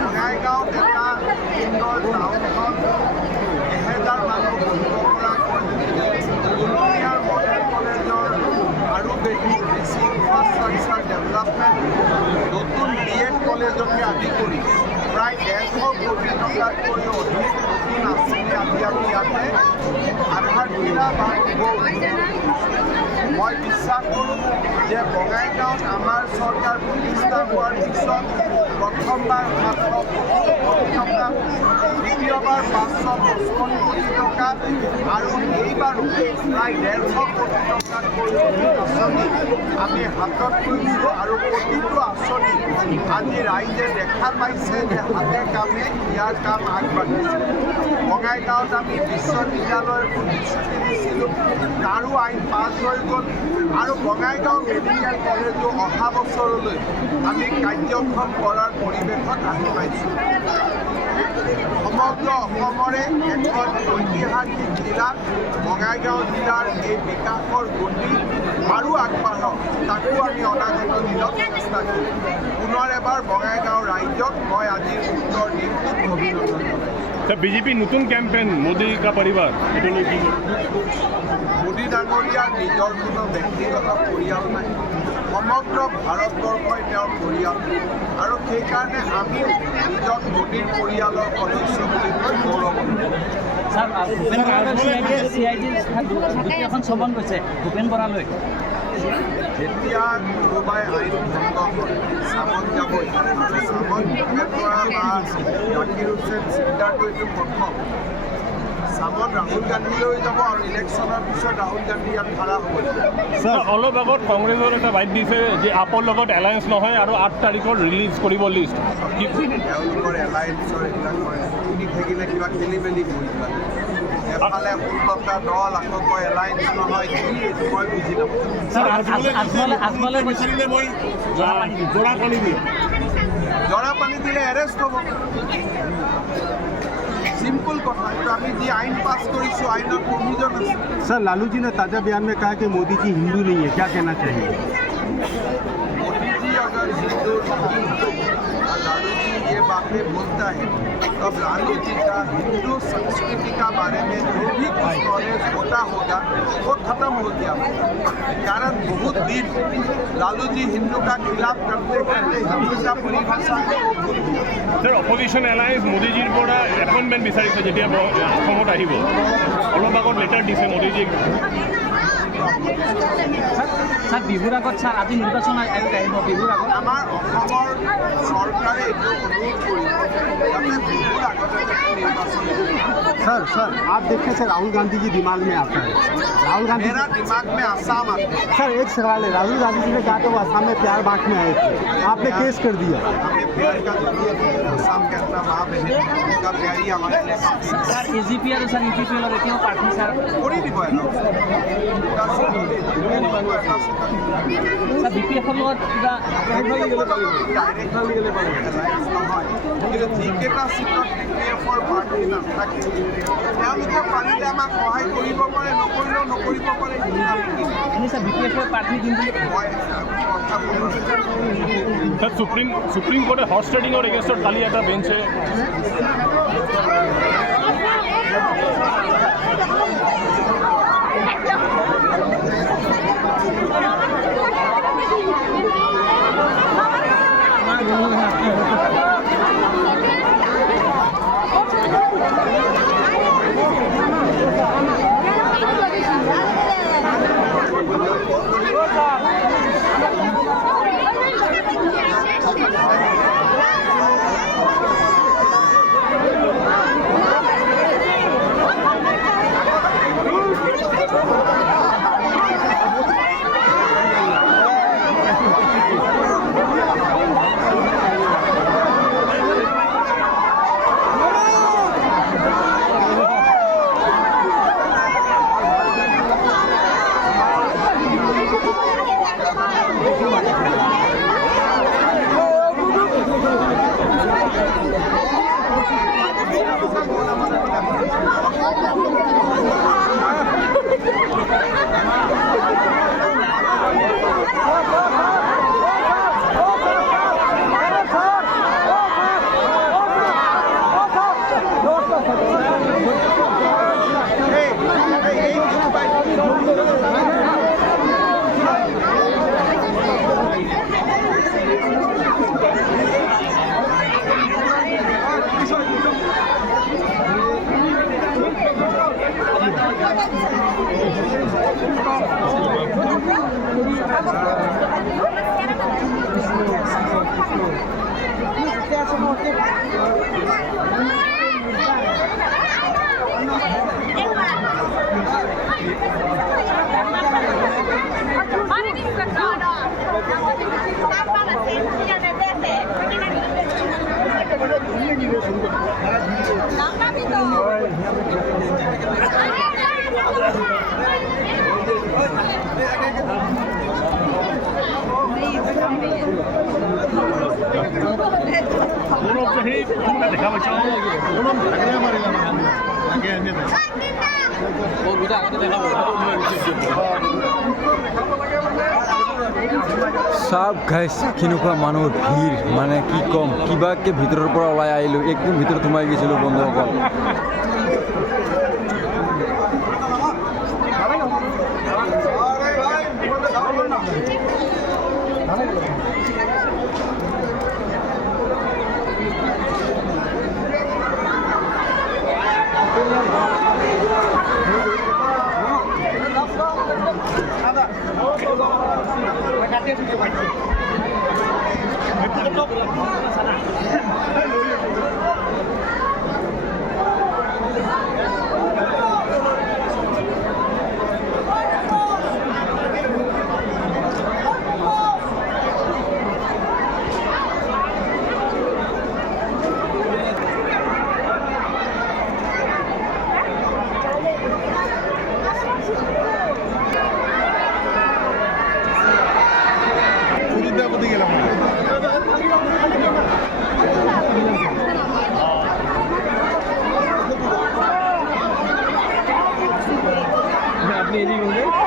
বঙাইগাঁও এটা সুন্দৰ টাউনখন 1000 মানুহ বহিব পৰা উলুমীয়াৰ মডেল কলেজৰ আৰু বেছি ইনফ্ৰাষ্ট্ৰাকচাৰ ডেভেলপমেণ্ট নতুন BEd কলেজকে আদি কৰি প্ৰায় 150 কোটি টকাতকৈও অধিক নতুন আঁচনি আদি আমি ইয়াতে আধাৰশিলা বা মই বিশ্বাস কৰোঁ যে বঙাইগাঁৱত আমাৰ চৰকাৰ প্ৰতিষ্ঠা হোৱাৰ পিছত প্ৰথমবাৰ 700 কোটি টকা, দ্বিতীয়বাৰ 555 কোটি টকা আৰু এইবাৰো প্ৰায় 150 কোটি টকাতকৈ অধিক আঁচনি আমি হাতত লৈছোঁ আৰু প্ৰতিটো আঁচনি আজি ৰাইজে দেখা পাইছে যে হাতে কামে ইয়াৰ কাম আগবাঢ়িছে। বঙাইগাঁৱত আমি বিশ্ববিদ্যালয়ৰ প্ৰতিশ্ৰুতি দিছিলোঁ, তাৰো আইন পাছ হৈ গ'ল আৰু বঙাইগাঁও মেডিকেল কলেজো অহা বছৰলৈ আমি কাৰ্যক্ষম কৰাৰ পৰিৱেশত আহি পাইছোঁ। সমগ্ৰ অসমৰে এখন ঐতিহাসিক জিলা বঙাইগাঁও জিলাৰ এই বিকাশৰ গতি আৰু আগবাঢ়ক, তাকো আমি অনাগত দিনত চেষ্টা কৰিম। পুনৰ এবাৰ বঙাইগাঁও ৰাইজক মই আজিৰ উত্তৰ দিনটোত অভিনন্দন জনাইছোঁ। বিজেপি নতুন কেম্পেইন মোদী কা পৰিবাৰ, মোদী ডাঙৰীয়াৰ নিজৰ কোনো ব্যক্তিগত পৰিয়াল নাই, সমগ্ৰ ভাৰতবৰ্ষই তেওঁৰ পৰিয়াল আৰু সেইকাৰণে আমি নিজক মোদীৰ পৰিয়ালৰ সদস্য বুলি কৈ গৌৰৱ কৰোঁ। এখন চমন গৈছে ভূপেন বৰালৈ। যেতিয়া কোনোবাই আইন ভংগ কৰে চামত যাবই, আৰু চামত ভূপেন বৰা বা জাকিৰ হুছেইন চিন্তাটো এইটো প্ৰথম। চামত ৰাহুল গান্ধীলৈ যাব আৰু ইলেকশ্যনৰ পিছত ৰাহুল গান্ধী ইয়াত খাৰা হ'ব। ছাৰ, অলপ আগত কংগ্ৰেছৰ এটা বাইট দিছে যে আপৰ লগত এলায়েন্স নহয় আৰু 8 তাৰিখত ৰিলিজ কৰিব লিষ্ট। তেওঁলোকৰ এলায়েন্সৰ এইবিলাক শুনি থাকিলে কিবা খেলি মেলি কৰি পেলাই। এফালে 16টা দল, আকৌ কয় এলায়েন্স নহয়, কি এইটো মই বুজি নাপাওঁ। জৰাপানী দিলে এৰেষ্ট হ'ব। सिंपल कथा আমি जी आइन पास करिसु आइन प्रोविजन है। सर, लालू जी ने ताज़ा बयान में कहा कि मोदी जी हिंदू नहीं है, क्या कहना चाहिए? मोदी जी अगर हिंदू नहीं और लालू जी ये बातें बोलता है तब लालू जी का हिंदू संस्कृति का बारे में जो भी कुछ नॉलेज होता होगा वो खत्म हो गया, कारण बहुत दिन लालू जी हिंदू का खिलाफ करते करते हिंदू का परिभाषा को भूल गया। सर, অপজিশ্যন এলায়েন্স মোদীজীৰ পৰা এপইণ্টমেণ্ট বিচাৰিছে যেতিয়া অসমত আহিব। অলপ আগত লেটাৰ দিছে মোদীজীক। স্যাৰ, বিহুৰ আগত স্যাৰ আজি নিৰ্বাচন আয়োগ আহিব। বিহুৰ আগত আমাৰ অসমৰ চৰকাৰে এইটো অনুৰোধ কৰিব যাতে বিহুৰ আগতে নিৰ্বাচন। सर, आप देखिए सर, राहुल गांधी जी दिमाग में आता है। राहुल गांधी मेरा दिमाग में आसाम आता है। सर, एक सवाल है, राहुल गांधी जी ने कहा था वो आसाम में प्यार बांटने आए थे, आपने केस कर दिया। हमें प्यार का जरूरत है, आसाम के अपना माँ बहन का प्यारी हमारे लिए স্যার এজিপি আর স্যার ইউপিপি এর এতিয়াও প্রার্থী স্যার কৰি দিব স্যাৰ বিপিএফৰ লগত কিবা কিন্তু যিকেইটা চিটত BPF-ৰ প্ৰাৰ্থী নাথাকে তেওঁলোকে পাৰিলে আমাক সহায় কৰিব পাৰে, নকৰিলেও নকৰিব পাৰে। এনে স্যাৰ বিপিএফৰ প্ৰাৰ্থী দিম বুলি মই কথা স্যাৰ, সুপ্ৰিম কোৰ্টে হৰ্স ট্ৰেডিংয়েৰ এগেনস্টত কালি একটা বেঞ্চে দেখা পাইছা চাওক গাইছ কেনেকুৱা মানুহৰ ভিৰ মানে কি ক'ম কিবাকে ভিতৰৰ পৰা ওলাই আহিলোঁ একদম ভিতৰত সোমাই গৈছিলোঁ বন্ধুসকল আপনি এদিকে